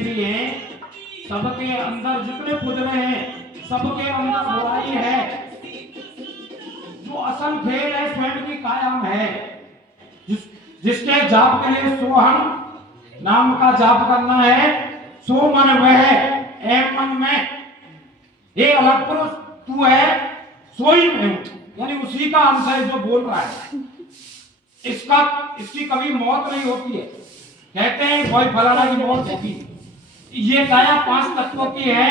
लिए सबके अंदर जितने पुतले हैं सबके अंदर बुराई है। जो असल खेल है स्वयं की कायम है। जिसके जाप के लिए सोहम नाम का जाप करना है, सो मन वह एम मन में, ये अलग पुरुष तू है, सोई में हूं, यानी उसी का अंश है जो बोल रहा है। इसकी कभी मौत नहीं होती है। कहते हैं कोई फलाना की मौत होती है। ये काया 5 तत्वों की है।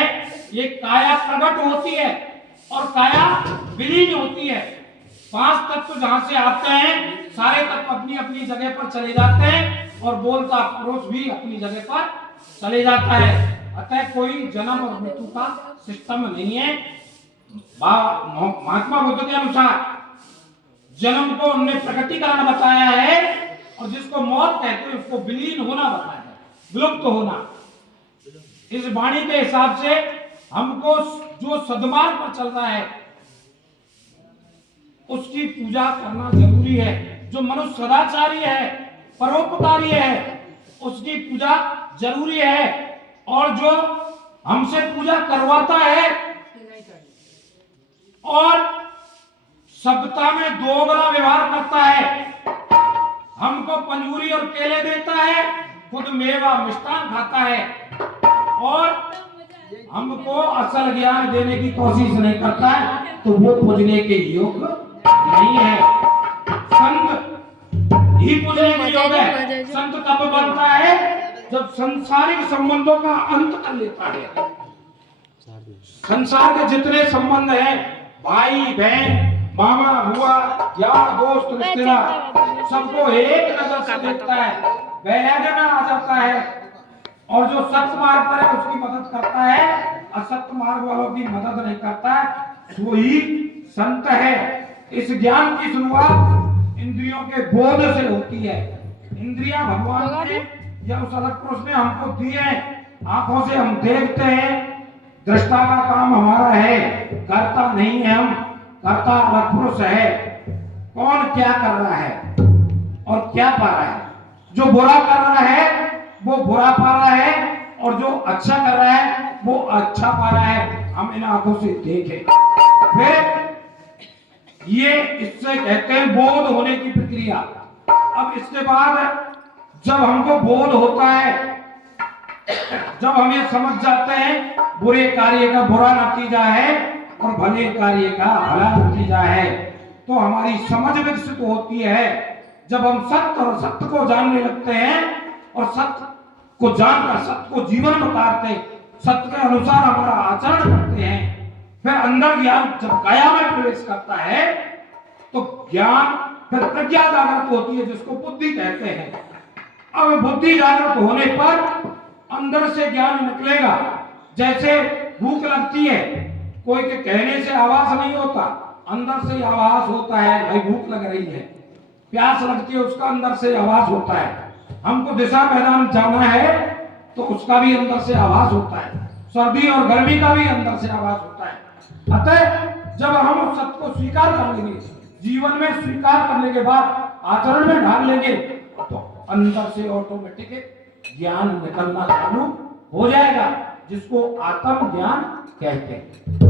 ये काया प्रकट होती है और काया विलीन होती है। 5 तत्व जहां से आते हैं सारे तत्व अपनी अपनी जगह पर चले जाते हैं और बोलता पुरुष भी अपनी जगह पर चले जाता है। अतः कोई जन्म और मृत्यु का सिस्टम नहीं है। महात्मा बुद्ध के अनुसार जन्म को उन्होंने प्रकटीकरण बताया है और जिसको मौत कहते हैं उसको विलीन होना बताया है, विलुप्त होना। इस वाणी के हिसाब से हमको जो सद्मार्ग पर चल रहा है उसकी पूजा करना जरूरी है। जो मनुष्य सदाचारी है, परोपकारी है, उसकी पूजा जरूरी है। और जो हमसे पूजा करवाता है और सभ्यता में दोगला व्यवहार करता है, हमको पंजूरी और केले देता है, खुद मेवा मिष्ठान खाता है और हमको असल ज्ञान देने की कोशिश नहीं करता है, तो वो पूजने के योग्य नहीं है। संत ही पूजने के योग्य है। संत कब बनता है? जब संसारिक संबंधों का अंत कर लेता है। संसार के जितने संबंध हैं, भाई बहन, मामा बुआ, यार दोस्त रिश्तेदार, सबको एक नजर से देखता है, वैराग्य में आ जाता है और जो सत्य मार्ग पर है उसकी मदद करता है, असत्य मार्ग वालों की मदद नहीं करता है, वही संत है। इस ज्ञान की शुरुआत इंद्रियों के बोध से होती है। इंद्रियां भगवान ने या उस अलग पुरुष ने हमको दी है। आंखों से हम देखते हैं, दृष्टा का काम हमारा है, करता नहीं है हम, करता अलग पुरुष है। कौन क्या कर रहा है और क्या पा रहा है? जो बुरा कर रहा है वो बुरा पा रहा है और जो अच्छा कर रहा है वो अच्छा पा रहा है। हम इन आंखों से देखें। फिर ये इससे कहते हैं बोध होने की प्रक्रिया। अब इसके बाद जब हमको बोध होता है, जब हम ये समझ जाते हैं बुरे कार्य का बुरा नतीजा है और भले कार्य का भला नतीजा है, तो हमारी समझ विकसित होती है। जब हम सत्य और सत्य को जानने लगते हैं और सत्य को जानकर सत्य को जीवन में उतारते, सत्य के अनुसार हमारा आचरण करते हैं, फिर अंदर ज्ञान जब काया में प्रवेश करता है तो ज्ञान फिर प्रज्ञा जागृत होती है, जिसको बुद्धि कहते हैं। अब बुद्धि जागृत होने पर अंदर से ज्ञान निकलेगा। जैसे भूख लगती है, कोई के कहने से आवाज नहीं होता, अंदर से आवाज होता है, भाई भूख लग रही है। प्यास लगती है, उसका अंदर से आवाज होता है। हमको दिशा मैदान जाना है तो उसका भी अंदर से आवाज होता है। सर्दी और गर्मी का भी अंदर से आवाज होता है। अतः जब हम उस सत्य को स्वीकार कर लेंगे, जीवन में स्वीकार करने के बाद आचरण में ढाल लेंगे, तो अंदर से ऑटोमेटिक ज्ञान निकलना चालू हो जाएगा, जिसको आत्म ज्ञान कहते हैं।